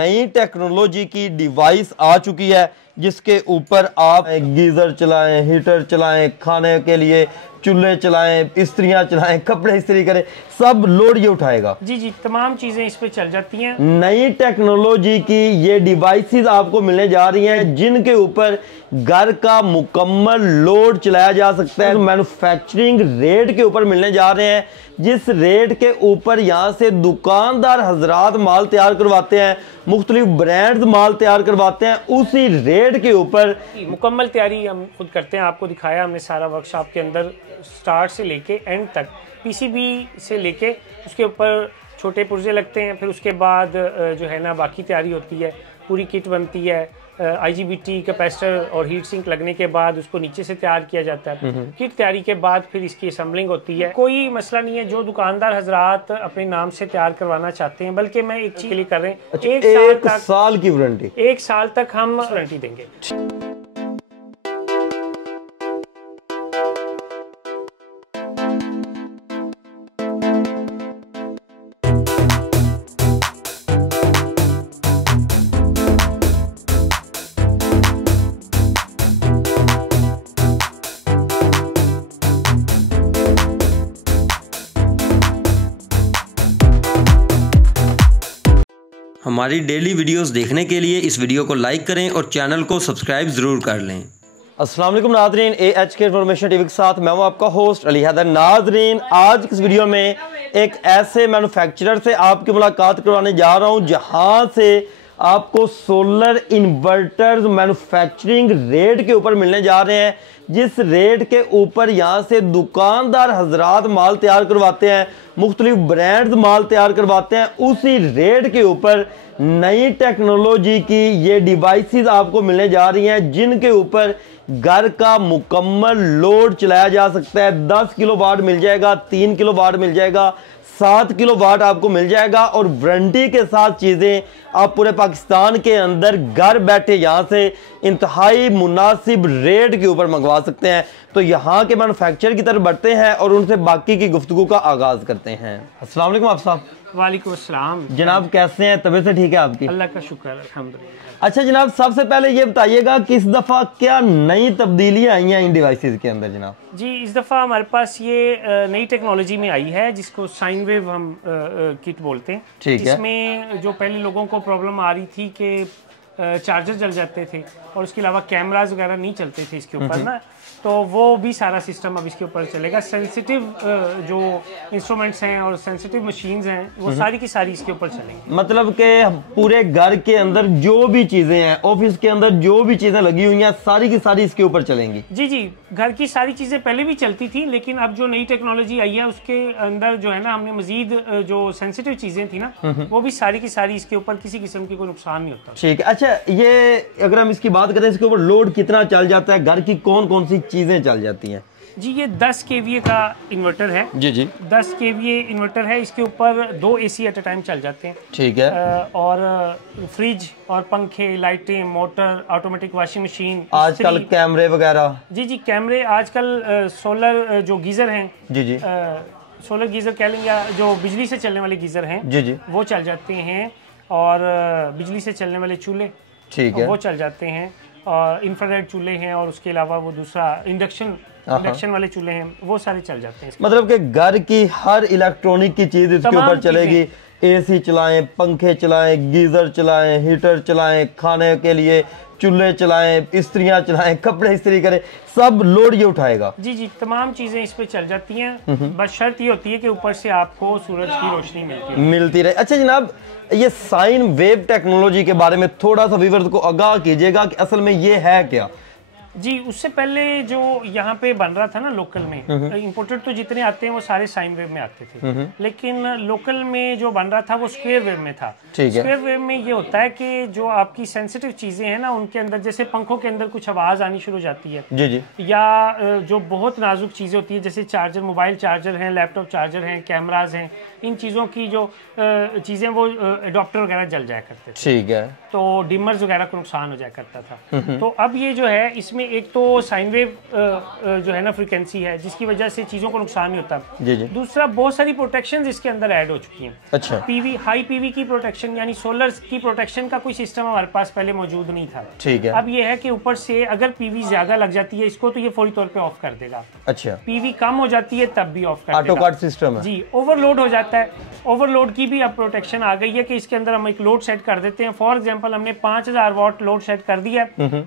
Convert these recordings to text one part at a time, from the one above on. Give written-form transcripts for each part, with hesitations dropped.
नई टेक्नोलॉजी की डिवाइस आ चुकी है जिसके ऊपर आप गीजर चलाएं, हीटर चलाएं, खाने के लिए चूल्हे चलाएं, इस्त्रियां चलाएं, कपड़े इस्त्री करें, सब लोड ये उठाएगा। जी, तमाम चीजें इस पे चल जाती हैं। नई टेक्नोलॉजी की ये डिवाइसेस आपको मिलने जा रही हैं जिनके ऊपर घर का मुकम्मल लोड चलाया जा सकता है। मैन्युफैक्चरिंग रेट के ऊपर मिलने जा रहे हैं, जिस रेट के ऊपर यहाँ से दुकानदार हजरात माल तैयार करवाते हैं, मुख्तलिफ ब्रांड्स माल तैयार करवाते हैं, उसी रेट के ऊपर मुकम्मल तैयारी हम खुद करते हैं। आपको दिखाया हमने सारा वर्कशॉप के अंदर, स्टार्ट से लेके एंड तक, पीसीबी से लेके उसके ऊपर छोटे पुर्जे लगते हैं, फिर उसके बाद जो है ना बाकी तैयारी होती है, पूरी किट बनती है। IGBT कैपेसिटर और हीट सिंक लगने के बाद उसको नीचे से तैयार किया जाता है। किट तैयारी के बाद फिर इसकी असेंबलिंग होती है। कोई मसला नहीं है, जो दुकानदार हजरात अपने नाम से तैयार करवाना चाहते हैं, बल्कि मैं एक चीज के लिए कर रहे हैं, एक साल की वारंटी, 1 साल तक हम वारंटी देंगे। हमारी डेली वीडियोस देखने के लिए इस वीडियो को लाइक करें और चैनल को सब्सक्राइब ज़रूर कर लें। अस्सलाम वालेकुम नाज़रीन, AHK इन्फॉर्मेशन टीवी के साथ मैं हूं आपका होस्ट अली हैदर। नाज़रीन, आज की इस वीडियो में एक ऐसे मैन्युफैक्चरर से आपकी मुलाकात करवाने जा रहा हूं जहां से आपको सोलर इन्वर्टर्स मैन्युफैक्चरिंग रेट के ऊपर मिलने जा रहे हैं, जिस रेट के ऊपर यहाँ से दुकानदार हजरात माल तैयार करवाते हैं, मुख्तलिफ ब्रांड्स माल तैयार करवाते हैं, उसी रेट के ऊपर नई टेक्नोलॉजी की ये डिवाइसेस आपको मिलने जा रही हैं जिनके ऊपर घर का मुकम्मल लोड चलाया जा सकता है। 10 किलोवाट मिल जाएगा, 3 किलोवाट मिल जाएगा, 7 किलोवाट आपको मिल जाएगा और वारंटी के साथ चीज़ें आप पूरे पाकिस्तान के अंदर घर बैठे यहाँ से इंतहाई मुनासिब रेट के ऊपर मंगवा सकते हैं। तो यहाँ के मैन्युफैक्चरर की तरफ बढ़ते हैं और उनसे बाकी की गुफ्तगू का आगाज़ करते हैं। अस्सलाम वालेकुम आप साहब। वालेकुम अस्सलाम जनाब, कैसे हैं? तबीयत से ठीक है आपकी? अल्लाह का शुक्र है, अल्हम्दुलिल्लाह। अच्छा जनाब, सबसे पहले ये बताइएगा कि इस दफ़ा क्या नई तब्दीलियाँ आई हैं इन डिवाइसेस के अंदर जनाब? जी, इस दफ़ा हमारे पास ये नई टेक्नोलॉजी में आई है जिसको साइन वेव हम किट बोलते हैं। ठीक है। इसमें जो पहले लोगों को प्रॉब्लम आ रही थी कि चार्जर जल जाते थे और उसके अलावा कैमराज वगैरह नहीं चलते थे इसके ऊपर ना, तो वो भी सारा सिस्टम अब इसके ऊपर चलेगा। सेंसिटिव जो इंस्ट्रूमेंट्स हैं और सेंसिटिव मशीन्स हैं वो सारी की सारी इसके ऊपर चलेंगी। मतलब कि पूरे घर के अंदर जो भी चीजें हैं, ऑफिस के अंदर जो भी चीजें लगी हुई हैं, सारी की सारी इसके ऊपर चलेंगी। जी, घर की सारी चीजें पहले भी चलती थी, लेकिन अब जो नई टेक्नोलॉजी आई है उसके अंदर जो है ना, हमने मजीद जो सेंसिटिव चीजें थी ना, वो भी सारी की सारी इसके ऊपर, किसी किस्म की कोई नुकसान नहीं होता। ठीक है। अच्छा, ये अगर हम इसकी बात करें, इसके ऊपर लोड कितना चल जाता है, घर की कौन कौन सी चीजें चल जाती हैं? जी, ये 10 kVA का इन्वर्टर है। जी 10 kVA इन्वर्टर है। इसके ऊपर 2 AC एट अ टाइम चल जाते हैं। ठीक है। और फ्रिज और पंखे, लाइटें, मोटर, ऑटोमेटिक वॉशिंग मशीन, आजकल कैमरे वगैरह। जी, कैमरे आजकल सोलर जो गीजर हैं, जी सोलर गीजर कह लेंगे, या जो बिजली से चलने वाले गीजर हैं, जी वो चल जाते हैं। और बिजली से चलने वाले चूल्हे, ठीक है, वो चल जाते हैं। और इंफ्रारेड चूल्हे हैं, और उसके अलावा वो दूसरा इंडक्शन वाले चूल्हे हैं, वो सारे चल जाते हैं। मतलब कि घर की हर इलेक्ट्रॉनिक की चीज इसके ऊपर चलेगी। AC चलाएं, पंखे चलाएं, गीजर चलाएं, हीटर चलाएं, खाने के लिए चूल्हे चलाएं, इस्त्रियां चलाएं, कपड़े इस्त्री करें, सब लोड ये उठाएगा। जी, तमाम चीजें इस पे चल जाती हैं। बस शर्त ये होती है कि ऊपर से आपको सूरज की रोशनी मिलती रहे। अच्छा जनाब, ये साइन वेव टेक्नोलॉजी के बारे में थोड़ा सा व्यूअर्स को आगाह कीजिएगा कि असल में ये है क्या? जी, उससे पहले जो यहाँ पे बन रहा था ना लोकल में, इंपोर्टेड तो जितने आते हैं वो सारे साइन वेव में आते थे, लेकिन लोकल में जो बन रहा था वो स्क्वायर वेव में था। स्क्वायर वेव में ये होता है कि जो आपकी सेंसिटिव चीजें हैं ना, उनके अंदर जैसे पंखों के अंदर कुछ आवाज आनी शुरू हो जाती है, जी या जो बहुत नाजुक चीजें होती है जैसे चार्जर, मोबाइल चार्जर हैं, लैपटॉप चार्जर हैं, कैमराज हैं, इन चीजों की जो चीजें वो एडॉप्टर वगैरह जल जाया करते थे। ठीक है। तो डिमर्स वगैरह को नुकसान हो जाया करता था। तो अब ये जो है, इसमें इसमें एक तो साइन वेव जो है ना फ्रीक्वेंसी है, जिसकी वजह से चीज़ों को नुकसान नहीं होता। जी जी। दूसरा, बहुत सारी प्रोटेक्शन इसके अंदर ऐड हो चुकी हैं। अच्छा। पीवी, हाई पीवी की प्रोटेक्शन, यानी सोलर की प्रोटेक्शन का कोई सिस्टम हमारे पास पहले मौजूद नहीं था। ठीक है। अब ये है कि ऊपर से अगर पीवी ज्यादा लग जाती है इसको, तो ये फौरी तौर पे ऑफ कर देगा। अच्छा। पीवी कम हो जाती है तब भी ऑफ कर देगा। ऑटो कट सिस्टम है। जी। ओवरलोड हो जाता है, ओवरलोड की भी अब प्रोटेक्शन आ गई है कि इसके अंदर हम एक लोड सेट कर देते हैं। फॉर एग्जांपल हमने 5000 वाट लोड सेट कर दिया,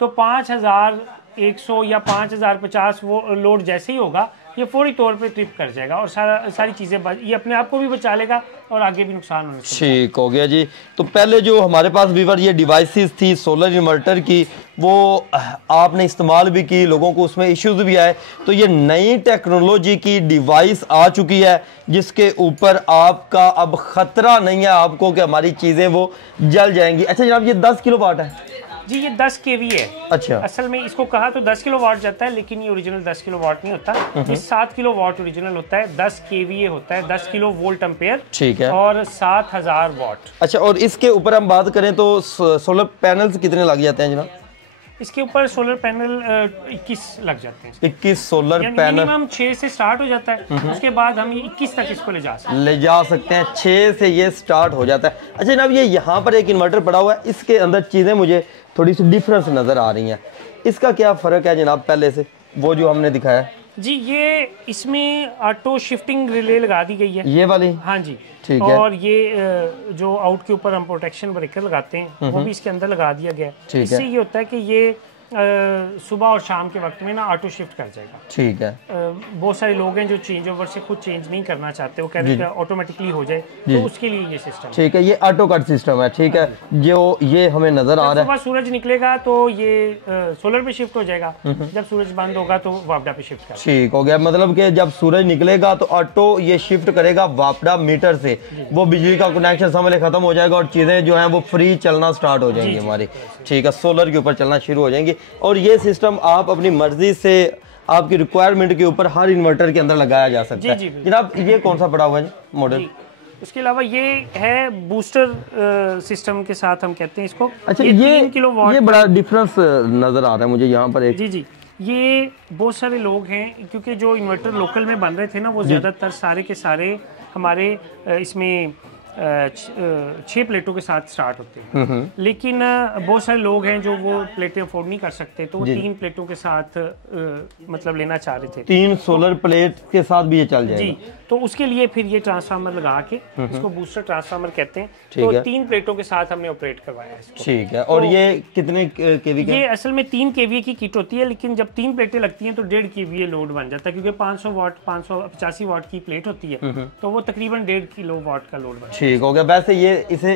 तो 5100 या 5050 वो लोड जैसे ही होगा ये फौरी तौर पे ट्रिप कर जाएगा और सारी चीज़ें ये अपने आप को भी बचा लेगा और आगे भी नुकसान होने से। ठीक हो गया जी। तो पहले जो हमारे पास वीवर ये डिवाइसेस थी सोलर इन्वर्टर की, वो आपने इस्तेमाल भी की, लोगों को उसमें इश्यूज भी आए, तो ये नई टेक्नोलॉजी की डिवाइस आ चुकी है जिसके ऊपर आपका अब खतरा नहीं है आपको कि हमारी चीज़ें वो जल जाएंगी। अच्छा जनाब, ये 10 किलो वाट है जी, ये 10 kV है। अच्छा। असल में इसको कहा तो 10 किलो वाट जाता है, लेकिन ये ओरिजिनल 10 किलो वाट नहीं होता, ये 7 किलो वाट ओरिजिनल होता है। 10 kVA होता है, 10 किलो वोल्ट एम्पेयर। ठीक है। और 7000 वाट। अच्छा, और इसके ऊपर हम बात करें तो सोलर पैनल्स कितने लग जाते हैं जनाब? इसके ऊपर सोलर पैनल 21 लग जाते हैं। 21 सोलर पैनल। मिनिमम 6 से स्टार्ट हो जाता है, उसके बाद हम 21 तक इसको ले जा सकते हैं। 6 से ये स्टार्ट हो जाता है। अच्छा जनाब, ये यहाँ पर एक इन्वर्टर पड़ा हुआ है, इसके अंदर चीज़ें मुझे थोड़ी सी डिफरेंस नज़र आ रही हैं, इसका क्या फ़र्क है जनाब पहले से, वो जो हमने दिखाया? जी, ये इसमें ऑटो शिफ्टिंग रिले लगा दी गई है, ये वाली। हाँ जी। ठीक है। और ये जो आउट के ऊपर हम प्रोटेक्शन ब्रेकर लगाते हैं वो भी इसके अंदर लगा दिया गया है। इससे ये होता है कि ये सुबह और शाम के वक्त में ना ऑटो शिफ्ट कर जाएगा। ठीक है। बहुत सारे लोग हैं जो चेंज ओवर से खुद चेंज नहीं करना चाहते, वो कहते हैं ऑटोमेटिकली हो जाए, तो उसके लिए ये सिस्टम। ठीक है, ये ऑटो कट सिस्टम है। ठीक है। जो ये हमें नजर आ रहा है, सुबह सूरज निकलेगा तो ये सोलर पे शिफ्ट हो जाएगा, जब सूरज बंद होगा तो वापडा पे शिफ्ट करेगा। ठीक हो गया, मतलब कि जब सूरज निकलेगा तो ऑटो ये शिफ्ट करेगा वापडा मीटर से, वो बिजली का कनेक्शन समझ खत्म हो जाएगा और चीजें जो है वो फ्री चलना स्टार्ट हो जाएंगी हमारी। ठीक है, सोलर के ऊपर चलना शुरू हो जाएंगी। और ये सिस्टम आप अपनी मर्जी से आपकी रिक्वायरमेंट के ऊपर हर इन्वर्टर के अंदर लगाया जा सकता है। जनाब, ये कौन सा पड़ा हुआ है मॉडल? उसके अलावा ये है बूस्टर सिस्टम के साथ हम कहते हैं इसको। अच्छा, ये 3 किलो वाट। ये बड़ा डिफरेंस नजर आ रहा है मुझे यहाँ पर एक। जी जी, ये बहुत सारे लोग हैं, क्योंकि जो इन्वर्टर लोकल में बन रहे थे ना, वो ज्यादातर सारे के सारे हमारे इसमें 6 प्लेटों के साथ स्टार्ट होते हैं, लेकिन बहुत सारे लोग हैं जो वो प्लेटें अफोर्ड नहीं कर सकते, तो वो 3 प्लेटों के साथ मतलब लेना चाह रहे थे। 3 सोलर प्लेट के साथ भी ये चल जाएगा? जी, तो उसके लिए फिर ये ट्रांसफार्मर लगा के, इसको बूस्टर ट्रांसफार्मर कहते हैं, तो 3 प्लेटों के साथ हमने ऑपरेट करवाया है इसको। ठीक है। और ये कितने केवी का? ये असल में 3 केवी की किट होती है, लेकिन जब 3 प्लेटें लगती हैं तो 1.5 केवी लोड बन जाता है, क्योंकि 500 वाट 585 वाट की प्लेट होती है, तो वो तकरीबन 1.5 किलो वाट का लोड बनता है। ठीक हो गया। वैसे ये इसे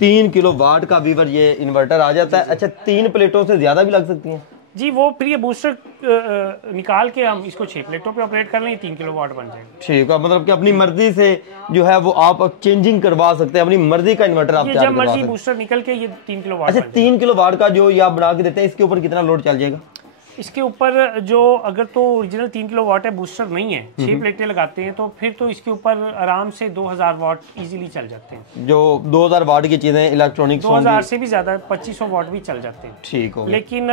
3 किलो वाट का वीवर ये इन्वर्टर आ जाता है। अच्छा, 3 प्लेटों से ज्यादा भी लग सकती हैं? जी, वो फिर ये बूस्टर निकाल के हम इसको 6 प्लेटों पे ऑपरेट कर लें, 3 किलो वाट बन जाएगा। ठीक है, मतलब कि अपनी मर्जी से जो है वो आप चेंजिंग करवा सकते हैं, अपनी मर्जी का इन्वर्टर आप जब मर्जी बूस्टर निकल के ये 3 किलो वाट। अच्छा, 3 किलो वाट का जो ये आप बना के देते हैं, इसके ऊपर कितना लोड चल जाएगा? इसके ऊपर जो अगर तो ओरिजिनल 3 किलो वाट है, बूस्टर नहीं है, 6 प्लेटें लगाते हैं, तो फिर तो इसके ऊपर आराम से 2000 वाट इजीली चल जाते हैं। जो 2000 वाट की चीजें इलेक्ट्रॉनिक्स 2000 से भी ज्यादा 2500 वाट भी चल जाते हैं। ठीक हो। लेकिन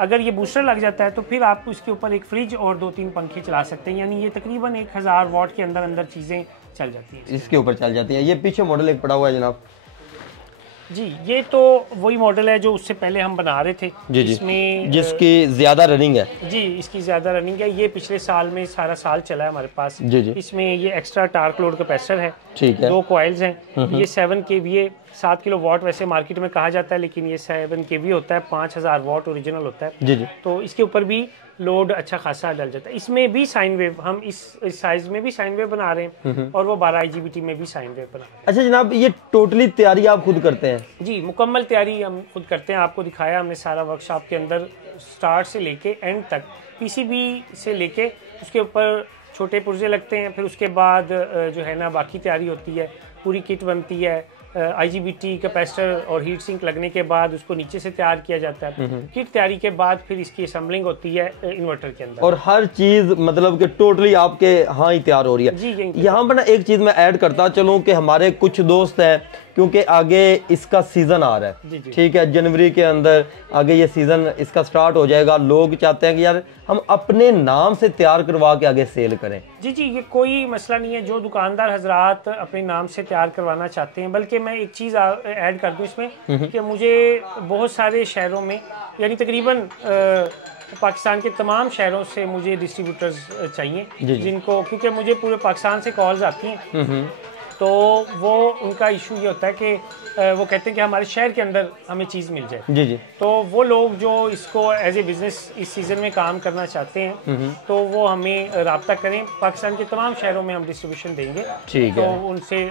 अगर ये बूस्टर लग जाता है तो फिर आप इसके ऊपर एक फ्रिज और 2-3 पंखे चला सकते हैं, यानी ये तकरीबन 1000 वाट के अंदर अंदर चीजें चल जाती हैं, इसके ऊपर चल जाती हैं। ये पीछे मॉडल एक पड़ा हुआ है जनाब। जी, ये तो वही मॉडल है जो उससे पहले हम बना रहे थे, जी जी, इसमें जिसकी ज्यादा रनिंग है। जी, इसकी ज्यादा रनिंग है। ये पिछले साल में सारा साल चला है हमारे पास। जी जी। इसमें ये एक्स्ट्रा टार्क लोड कैपेसिटर है। ठीक है। 2 कॉइल्स हैं। ये 7 kVA 7 किलो वाट वैसे मार्केट में कहा जाता है, लेकिन ये 7 kVA होता है, 5000 वाट ओरिजिनल होता है। जी जी। तो इसके ऊपर भी लोड अच्छा खासा डल जाता है। इसमें भी साइन वेव, हम इस साइज में भी साइन वेव बना रहे हैं, और वो 12 IGBT में भी साइन वेव बना रहे हैं। अच्छा जनाब, ये टोटली तैयारी आप खुद करते हैं? जी, मुकम्मल तैयारी हम खुद करते हैं। आपको दिखाया हमने सारा वर्कशॉप के अंदर, स्टार्ट से लेके एंड तक, PCB से लेके उसके ऊपर छोटे पुर्जे लगते हैं, फिर उसके बाद जो है ना बाकी तैयारी होती है, पूरी किट बनती है। IGBT कैपेसिटर और हीट सिंक लगने के बाद उसको नीचे से तैयार किया जाता है। किट तैयारी के बाद फिर इसकी असेंबलिंग होती है इन्वर्टर के अंदर, और हर चीज मतलब कि टोटली आपके हाँ ही तैयार हो रही है। जी, यहाँ पर ना एक चीज मैं ऐड करता चलूँ कि हमारे कुछ दोस्त हैं क्योंकि आगे इसका सीज़न आ रहा है, ठीक है, जनवरी के अंदर आगे ये सीज़न इसका स्टार्ट हो जाएगा। लोग चाहते हैं कि यार हम अपने नाम से तैयार करवा के आगे सेल करें। जी जी, ये कोई मसला नहीं है। जो दुकानदार हजरात अपने नाम से तैयार करवाना चाहते हैं, बल्कि मैं एक चीज़ ऐड कर दूं इसमें कि मुझे बहुत सारे शहरों में, यानी तकरीबन पाकिस्तान के तमाम शहरों से मुझे डिस्ट्रीब्यूटर्स चाहिए जिनको, क्योंकि मुझे पूरे पाकिस्तान से कॉल्स आती हैं, तो वो उनका इशू ये होता है कि वो कहते हैं कि हमारे शहर के अंदर हमें चीज़ मिल जाए। जी जी। तो वो लोग जो इसको एज ए बिज़नेस इस सीज़न में काम करना चाहते हैं तो वो हमें रब्ता करें। पाकिस्तान के तमाम शहरों में हम डिस्ट्रीब्यूशन देंगे, ठीक तो है, उनसे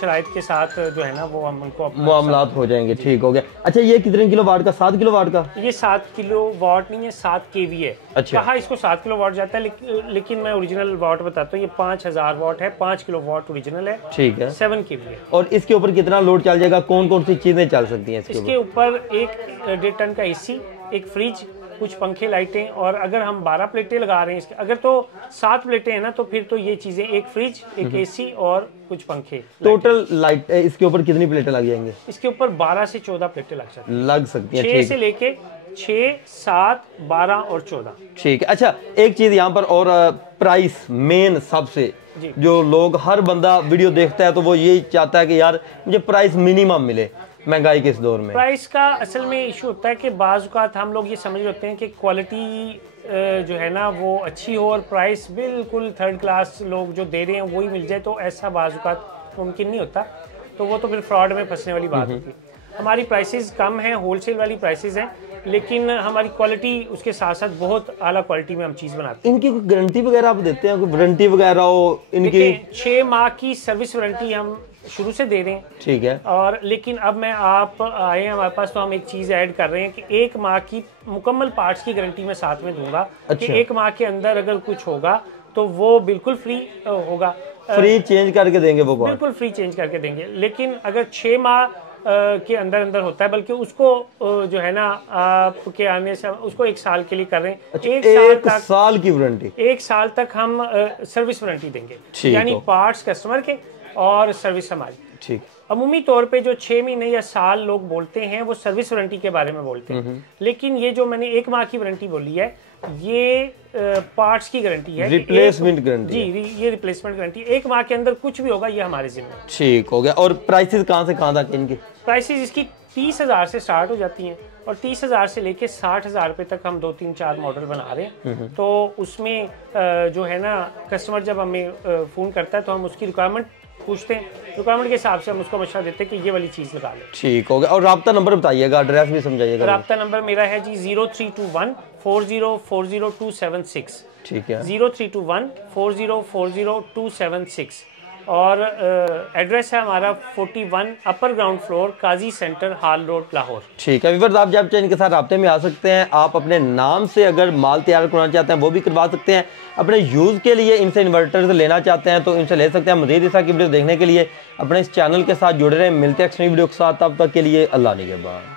शराइत के साथ जो है ना वो हम उनको मामलात हो जाएंगे। ठीक हो गया। अच्छा, ये कितने किलो वाट का? 7 किलो वाट का? ये 7 किलो वाट नहीं है, 7 kV है। अच्छा, कहा इसको 7 किलो वाट जाता है, लेकिन मैं ओरिजिनल वाट बताता हूँ। ये 5000 वाट है, 5 किलो वाट ओरिजिनल है, ठीक है, 7 kV है। और इसके ऊपर कितना लोड चल जाएगा? कौन कौन सी चीजें चल सकती हैं इसके ऊपर? 1.5 टन का AC, एक फ्रिज, कुछ पंखे, लाइटें, और अगर हम 12 प्लेटें लगा रहे हैं इसके, अगर तो 7 प्लेटें हैं ना, तो फिर तो ये चीजें, एक फ्रिज, एक AC और कुछ पंखे। टोटल लाइट इसके ऊपर कितनी प्लेटें लग जाएंगी? इसके ऊपर 12 से 14 प्लेटें लग सकती हैं। 6 से लेके 6, 7, 12 और 14। ठीक है। अच्छा, एक चीज यहाँ पर और, प्राइस मेन सबसे, जो लोग, हर बंदा वीडियो देखता है तो वो यही चाहता है कि यार मुझे प्राइस मिनिमम मिले महंगाई के इस दौर में। प्राइस का असल में इशू होता है कि बाज़ औक़ात हम लोग ये समझ होते हैं कि क्वालिटी जो है ना वो अच्छी हो और प्राइस बिल्कुल थर्ड क्लास लोग जो दे रहे हैं वही मिल जाए, तो ऐसा बाज़ औक़ात मुमकिन नहीं होता। तो वो तो फिर फ्रॉड में फंसने वाली बात होती है। हमारी प्राइसेस कम हैं, होलसेल वाली प्राइसेस हैं, लेकिन हमारी क्वालिटी उसके साथ साथ बहुत आला क्वालिटी में हम चीज़ बनाते हैं। इनकी कोई गारंटी वगैरह आप देते हैं? कोई वारंटी वगैरह हो इनकी? 6 माह की सर्विस वारंटी हम शुरू से दे रहे हैं, ठीक है। और लेकिन अब मैं आप आए हैं हमारे पास तो हम एक चीज़ ऐड कर रहे हैं कि 1 माह की मुकम्मल पार्ट्स की गारंटी मैं साथ में दूंगा। अच्छा। कि 1 माह के अंदर अगर कुछ होगा तो वो बिल्कुल फ्री होगा, फ्री चेंज करके देंगे वो, बिल्कुल फ्री चेंज करके देंगे। लेकिन अगर 6 माह के अंदर अंदर होता है, बल्कि उसको जो है ना आपके आने से उसको 1 साल के लिए कर रहे हैं। अच्छा, 1 साल की वारंटी? 1 साल तक हम सर्विस वारंटी देंगे, यानी पार्ट्स कस्टमर के और सर्विस हमारी। ठीक। अमूमी तौर पे जो 6 महीने या साल लोग बोलते हैं वो सर्विस वारंटी के बारे में बोलते हैं, लेकिन ये जो मैंने 1 माह की वारंटी बोली है ये पार्ट्स की गारंटी है, रिप्लेसमेंट गारंटी। जी, ये रिप्लेसमेंट गारंटी। 1 माह के अंदर कुछ भी होगा ये हमारे जिम्मे। ठीक हो गया। और प्राइसेस कहाँ से कहाँ तक इनकी? प्राइसेस इसकी 30,000 से स्टार्ट हो जाती हैं, और 30,000 से लेके 60,000 रुपए तक हम 2-3-4 मॉडल बना रहे हैं। तो उसमें जो है ना कस्टमर जब हमें फ़ोन करता है तो हम उसकी रिक्वायरमेंट पूछते हैं, रिक्वायरमेंट के हिसाब से हम उसको मशवरा देते हैं कि ये वाली चीज़ लगा लें। ठीक हो गया। और राब्ता नंबर बताइएगा, एड्रेस भी समझाइएगा। राब्ता नंबर मेरा है जी 0321 4040276। ठीक है, 0321 4040276। और एड्रेस है हमारा 41 अपर ग्राउंड फ्लोर, काजी सेंटर, हाल रोड, लाहौर। ठीक है व्यूअर्स, आप जब इनके साथ राब्ते में आ सकते हैं। आप अपने नाम से अगर माल तैयार करवाना चाहते हैं वो भी करवा सकते हैं। अपने यूज़ के लिए इनसे इन्वर्टर्स लेना चाहते हैं तो इनसे ले सकते हैं। मज़ीद इस तरह की वीडियो देखने के लिए अपने इस चैनल के साथ जुड़े रहें। मिलते हैं नेक्स्ट वीडियो के साथ, तब तक के लिए अल्लाह निगहबान।